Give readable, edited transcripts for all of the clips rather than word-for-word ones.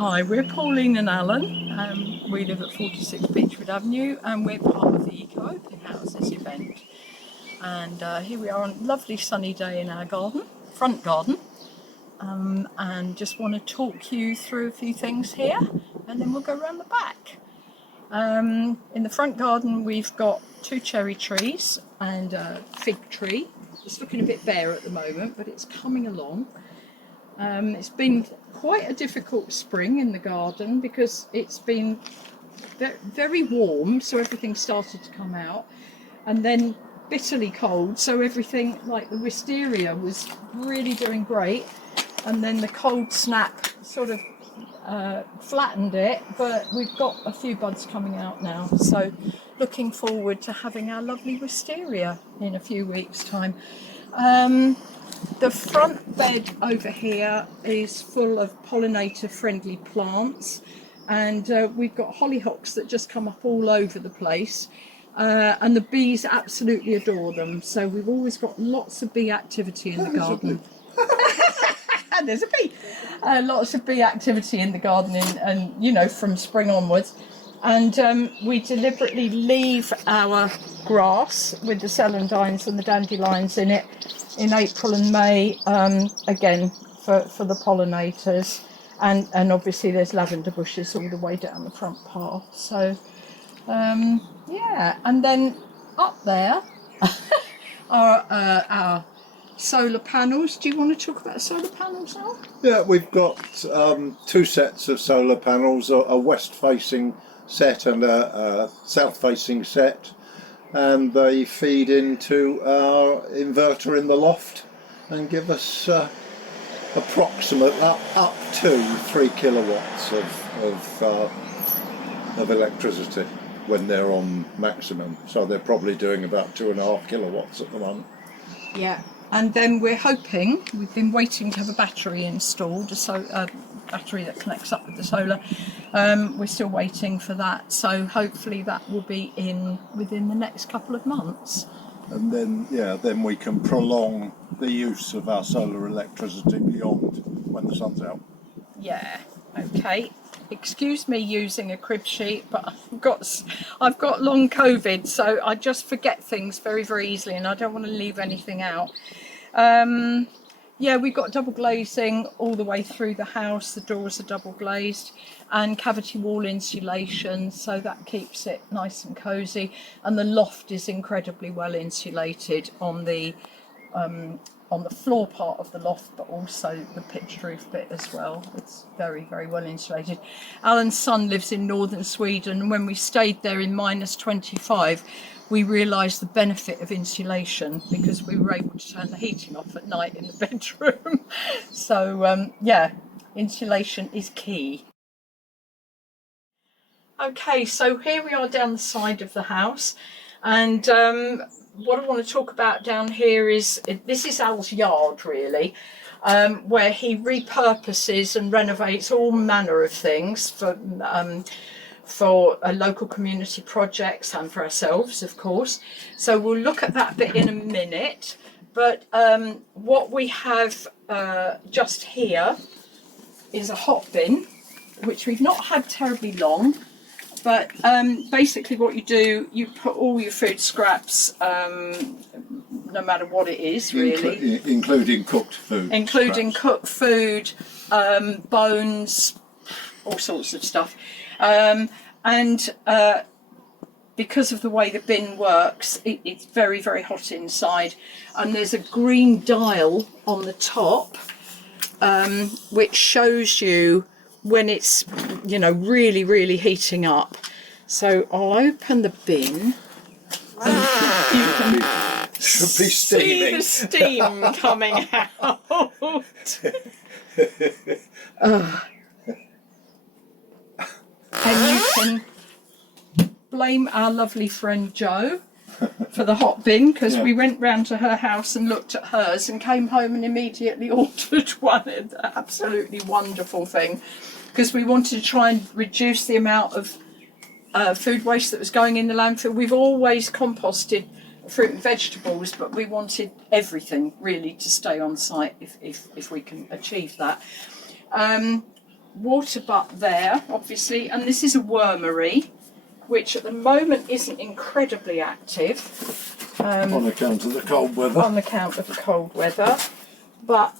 Hi, we're Pauline and Alan. We live at 46 Beechwood Avenue and we're part of the Eco Open Houses event. And here we are on a lovely sunny day in our garden, front garden. And just want to talk you through a few things here and then we'll go around the back. In the front garden we've got 2 cherry trees and a fig tree. It's looking a bit bare at the moment, but it's coming along. It's been quite a difficult spring in the garden because it's been very warm, so everything started to come out, and then bitterly cold, so everything like the wisteria was really doing great, and then the cold snap sort of flattened it, but we've got a few buds coming out now, so looking forward to having our lovely wisteria in a few weeks' time. The front bed over here is full of pollinator-friendly plants, and we've got hollyhocks that just come up all over the place, and the bees absolutely adore them. So we've always got lots of bee activity in the garden. And there's a bee. Lots of bee activity in the garden, and you know, from spring onwards. And we deliberately leave our grass with the celandines and the dandelions in it in April and May, again for the pollinators, and obviously there's lavender bushes all the way down the front path. So yeah, and then up there are our solar panels. Do you want to talk about solar panels now? Yeah, we've got 2 sets of solar panels, a west-facing set and a south-facing set, and they feed into our inverter in the loft and give us approximate up to 3 kilowatts of electricity when they're on maximum. So they're probably doing about 2.5 kilowatts at the moment. Yeah. And then we're hoping, we've been waiting to have a battery installed, a battery that connects up with the solar. We're still waiting for that, so hopefully that will be in within the next couple of months. And then, yeah, then we can prolong the use of our solar electricity beyond when the sun's out. Yeah, okay. Excuse me using a crib sheet, but I've got long COVID, so I just forget things very, very easily, and I don't want to leave anything out. Yeah, we've got double glazing all the way through the house. The doors are double glazed, and cavity wall insulation, so that keeps it nice and cosy. And the loft is incredibly well insulated on the floor part of the loft, but also the pitched roof bit as well. It's very, very well insulated. Alan's son lives in northern Sweden, and when we stayed there in -25, we realised the benefit of insulation because we were able to turn the heating off at night in the bedroom. So yeah, insulation is key. Okay, so here we are down the side of the house, and what I want to talk about down here is, this is Al's yard really, where he repurposes and renovates all manner of things for local community projects and for ourselves, of course. So we'll look at that bit in a minute. But what we have just here is a hot bin, which we've not had terribly long. But basically what you do, you put all your food scraps, no matter what it is really. Including cooked food. Including cooked food, bones, all sorts of stuff. And because of the way the bin works, it's very, very hot inside. And there's a green dial on the top, which shows you when it's, you know, really, really heating up. So I'll open the bin, and you can see the steam coming out. And you can blame our lovely friend Jo for the hot bin, because we went round to her house and looked at hers and came home and immediately ordered one. It's an absolutely wonderful thing, because we wanted to try and reduce the amount of food waste that was going in the landfill. We've always composted fruit and vegetables, but we wanted everything really to stay on site if we can achieve that. water butt there, obviously, and this is a wormery, which at the moment isn't incredibly active. On account of the cold weather. On account of the cold weather. But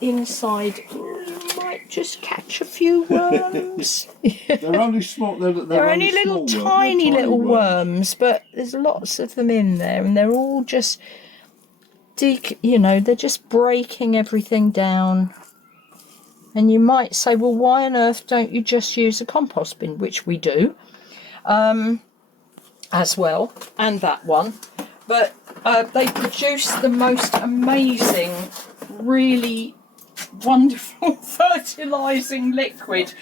inside, you might just catch a few worms. They're only small. They're only little tiny little worms, but there's lots of them in there, and they're all just, they're just breaking everything down. And you might say, well, why on earth don't you just use a compost bin, which we do, as well, and that one. But they produce the most amazing, really wonderful fertilising liquid.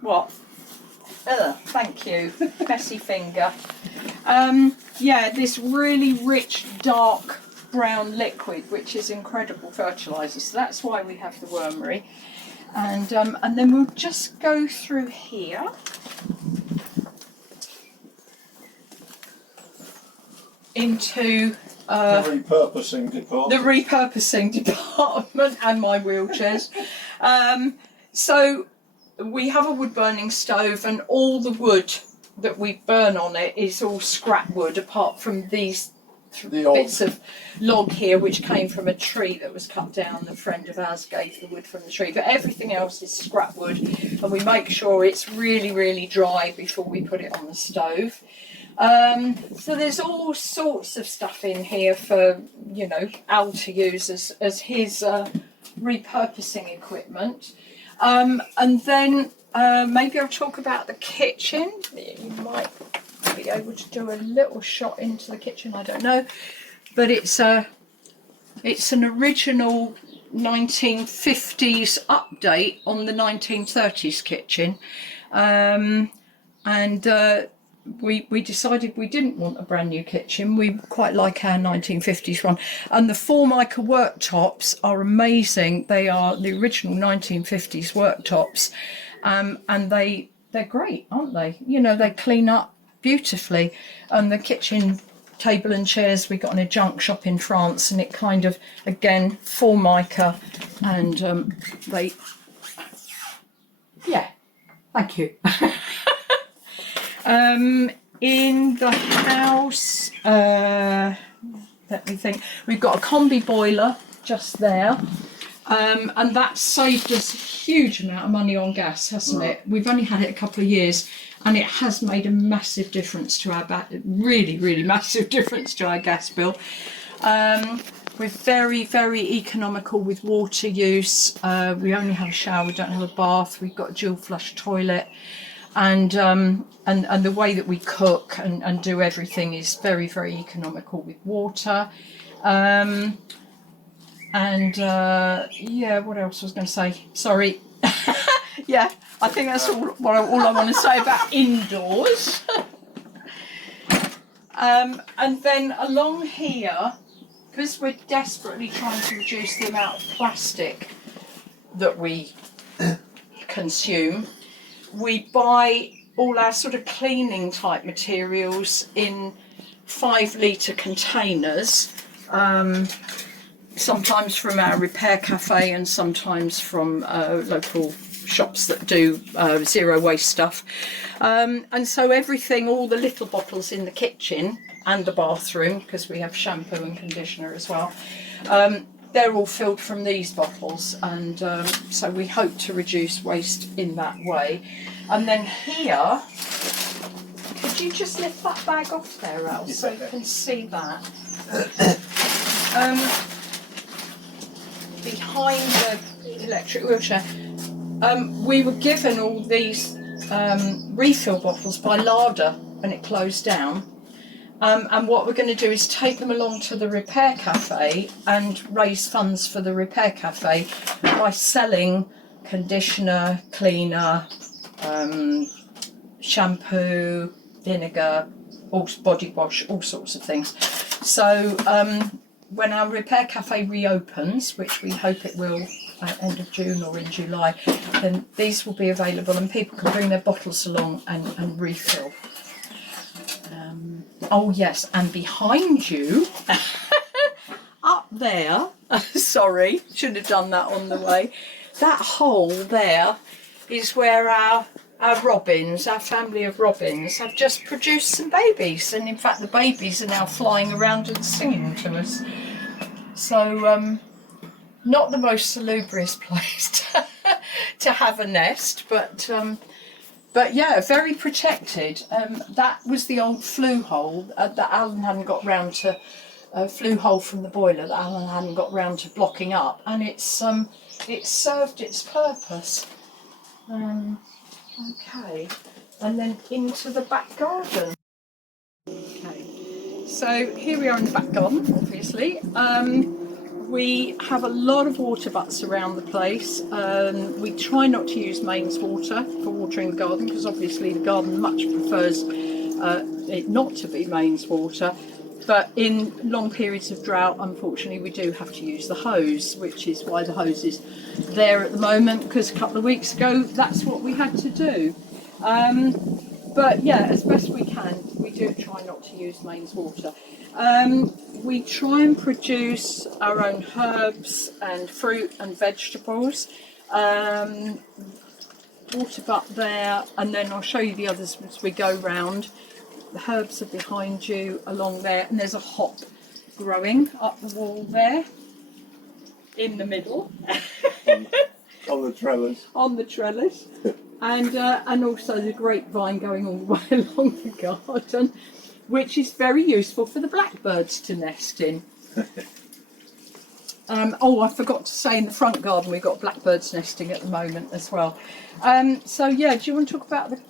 What? Thank you. Messy finger. Yeah, this really rich, dark brown liquid, which is incredible fertiliser. So that's why we have the wormery. And then we'll just go through here. Into the repurposing department. The repurposing department and my wheelchairs. So we have a wood burning stove, and all the wood that we burn on it is all scrap wood, apart from these bits of log here, which came from a tree that was cut down. A friend of ours gave the wood from the tree, but everything else is scrap wood, and we make sure it's really, really dry before we put it on the stove. So there's all sorts of stuff in here for, Al to use as his repurposing equipment. And then maybe I'll talk about the kitchen. You might be able to do a little shot into the kitchen, I don't know. But it's an original 1950s update on the 1930s kitchen. We decided we didn't want a brand new kitchen. We quite like our 1950s one. And the Formica worktops are amazing. They are the original 1950s worktops. And they're great, aren't they? They clean up beautifully. And the kitchen table and chairs we got in a junk shop in France, and it kind of, again, Formica. And thank you. In the house, let me think, we've got a combi boiler just there, and that saved us a huge amount of money on gas, hasn't it? We've only had it a couple of years, and it has made a massive difference to our really, really massive difference to our gas bill. We're very, very economical with water use. We only have a shower, we don't have a bath, we've got a dual flush toilet. And the way that we cook and do everything is very, very economical with water. What else was I going to say? Sorry. Yeah, I think that's all I want to say about indoors. And then along here, because we're desperately trying to reduce the amount of plastic that we consume, we buy all our sort of cleaning type materials in 5-litre containers, sometimes from our repair cafe and sometimes from local shops that do zero waste stuff. And so everything, all the little bottles in the kitchen and the bathroom, because we have shampoo and conditioner as well, they're all filled from these bottles, and so we hope to reduce waste in that way. And then here, could you just lift that bag off there, Al, so you can see that? Behind the electric wheelchair, we were given all these refill bottles by Larder when it closed down. And what we're going to do is take them along to the repair cafe and raise funds for the repair cafe by selling conditioner, cleaner, shampoo, vinegar, body wash, all sorts of things. So when our repair cafe reopens, which we hope it will at end of June or in July, then these will be available and people can bring their bottles along and refill. Oh yes, and behind you, up there, sorry, should have done that on the way, that hole there is where our robins, our family of robins, have just produced some babies, and in fact the babies are now flying around and singing to us. So not the most salubrious place to have a nest, but yeah, very protected. That was the old flue hole that Alan hadn't got round to, flue hole from the boiler that Alan hadn't got round to blocking up, and it served its purpose. Okay, and then into the back garden. Okay, so here we are in the back garden, obviously. We have a lot of water butts around the place. We try not to use mains water for watering the garden, because obviously the garden much prefers it not to be mains water. But in long periods of drought, unfortunately, we do have to use the hose, which is why the hose is there at the moment, because a couple of weeks ago, that's what we had to do. But yeah, as best we can, we do try not to use mains water. We try and produce our own herbs and fruit and vegetables. Water butt there, and then I'll show you the others as we go round. The herbs are behind you along there, and there's a hop growing up the wall there in the middle. On the trellis. On the trellis. And also the grapevine going all the way along the garden, which is very useful for the blackbirds to nest in. Oh, I forgot to say, in the front garden we've got blackbirds nesting at the moment as well. So yeah, do you want to talk about the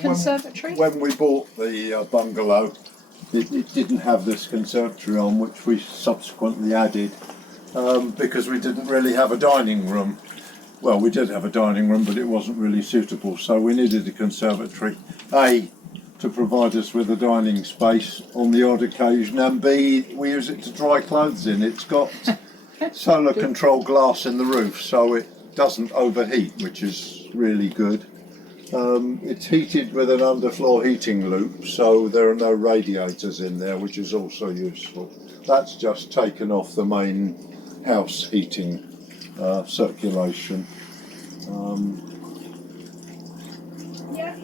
conservatory? When we bought the bungalow, it didn't have this conservatory on, which we subsequently added because we didn't really have a dining room. Well, we did have a dining room, but it wasn't really suitable, so we needed a conservatory. A, to provide us with a dining space on the odd occasion, and B, we use it to dry clothes in. It's got solar control glass in the roof, so it doesn't overheat, which is really good. It's heated with an underfloor heating loop, so there are no radiators in there, which is also useful. That's just taken off the main house heating circulation. Yeah.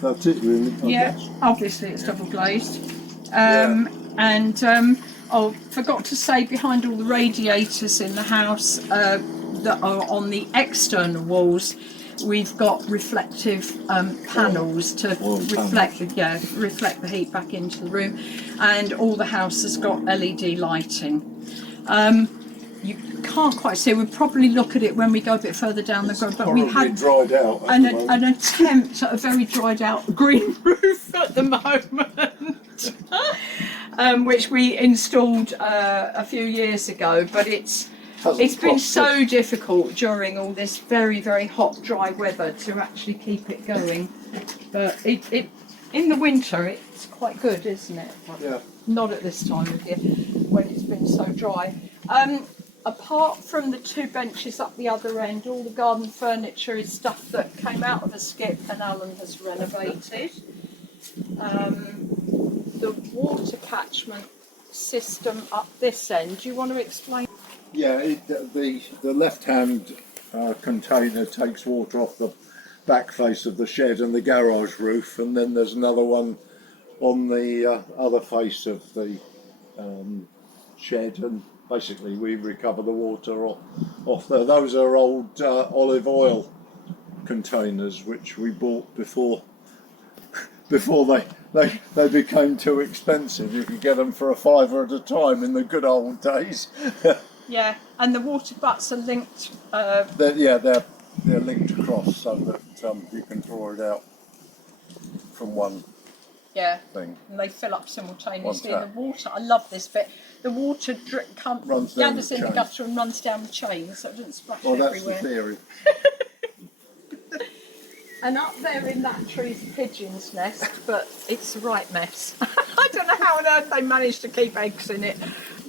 That's it, really. I guess. Obviously it's double glazed. And I forgot to say, behind all the radiators in the house that are on the external walls, we've got reflective panels to reflect the heat back into the room, and all the house has got LED lighting. You can't quite see. We'll probably look at it when we go a bit further down the road. But we had dried out an attempt at a very dried out green roof at the moment, which we installed a few years ago. But it's been so difficult during all this very, very hot, dry weather to actually keep it going. But it in the winter it's quite good, isn't it? But yeah. Not at this time of year when it's been so dry. Apart from the two benches up the other end, all the garden furniture is stuff that came out of a skip and Alan has renovated. The water catchment system up this end, do you want to explain? Yeah, the left-hand container takes water off the back face of the shed and the garage roof, and then there's another one on the other face of the shed, and basically we recover the water off there. Those are old olive oil containers which we bought before they became too expensive. You could get them for £5 at a time in the good old days. Yeah, and the water butts are linked. They're linked across so that you can draw it out from one thing. And they fill up simultaneously. The water, I love this bit. The water gathers in the gutter and runs down the chain, so it doesn't splash everywhere. That's the theory. And up there in that tree's a pigeon's nest, but it's a right mess. I don't know how on earth they managed to keep eggs in it.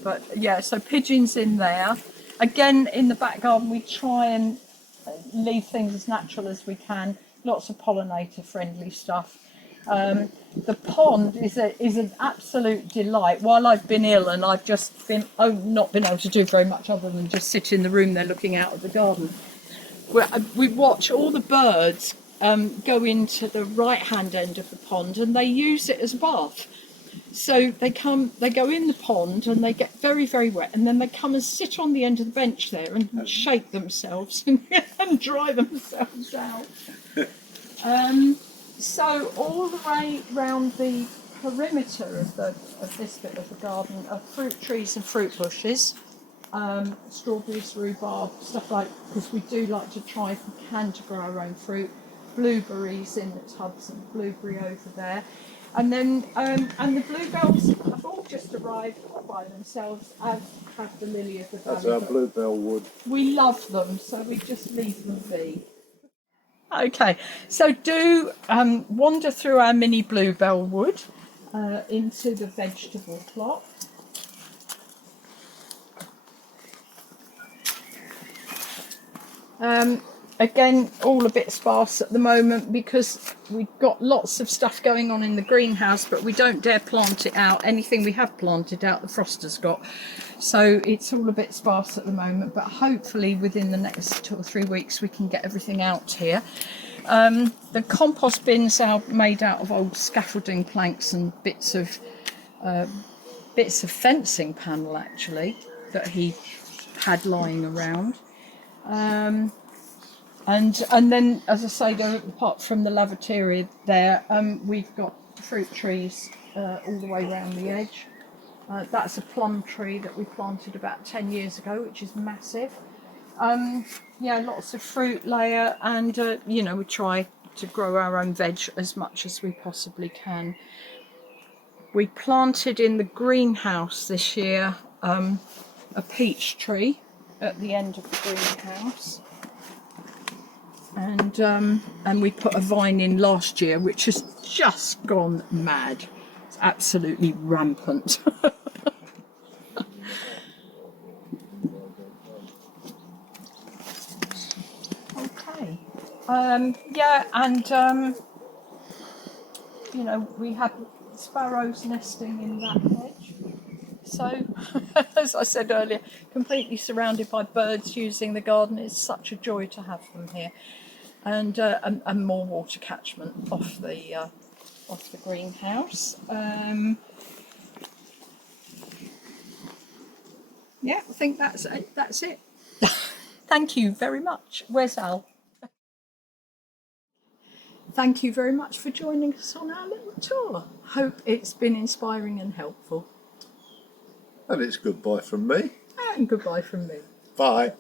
But yeah, so pigeons in there. Again, in the back garden, we try and leave things as natural as we can. Lots of pollinator-friendly stuff. The pond is an absolute delight. While I've been ill and I've just not been able to do very much other than just sit in the room there looking out at the garden. we watch all the birds go into the right-hand end of the pond, and they use it as a bath. So they go in the pond, and they get very, very wet, and then they come and sit on the end of the bench there and shake themselves and dry themselves out. So all the way round the perimeter of this bit of the garden are fruit trees and fruit bushes. Strawberries, rhubarb, stuff like, because we do like to try if we can to grow our own fruit. Blueberries in the tubs, and blueberry over there, and then and the bluebells have all just arrived by themselves, as have the lily of the valley. That's our bluebell wood. We love them, so we just leave them be. Okay, so do wander through our mini bluebell wood into the vegetable plot. Again, all a bit sparse at the moment because we've got lots of stuff going on in the greenhouse, but we don't dare plant it out. Anything we have planted out, the frost has got. So it's all a bit sparse at the moment, but hopefully within the next 2 or 3 weeks we can get everything out here. The compost bins are made out of old scaffolding planks and bits of fencing panel actually that he had lying around. And then, as I say, apart from the lavatory there, we've got fruit trees all the way around the edge. That's a plum tree that we planted about 10 years ago, which is massive. Yeah, lots of fruit layer, and we try to grow our own veg as much as we possibly can. We planted in the greenhouse this year a peach tree at the end of the greenhouse. And we put a vine in last year, which has just gone mad. It's absolutely rampant. Okay. Yeah, and we have sparrows nesting in that hedge. So, as I said earlier, completely surrounded by birds using the garden. It's such a joy to have them here. And more water catchment off the greenhouse. Yeah, I think that's it. Thank you very much. Where's Al? Thank you very much for joining us on our little tour. Hope it's been inspiring and helpful. And it's goodbye from me. And goodbye from me. Bye.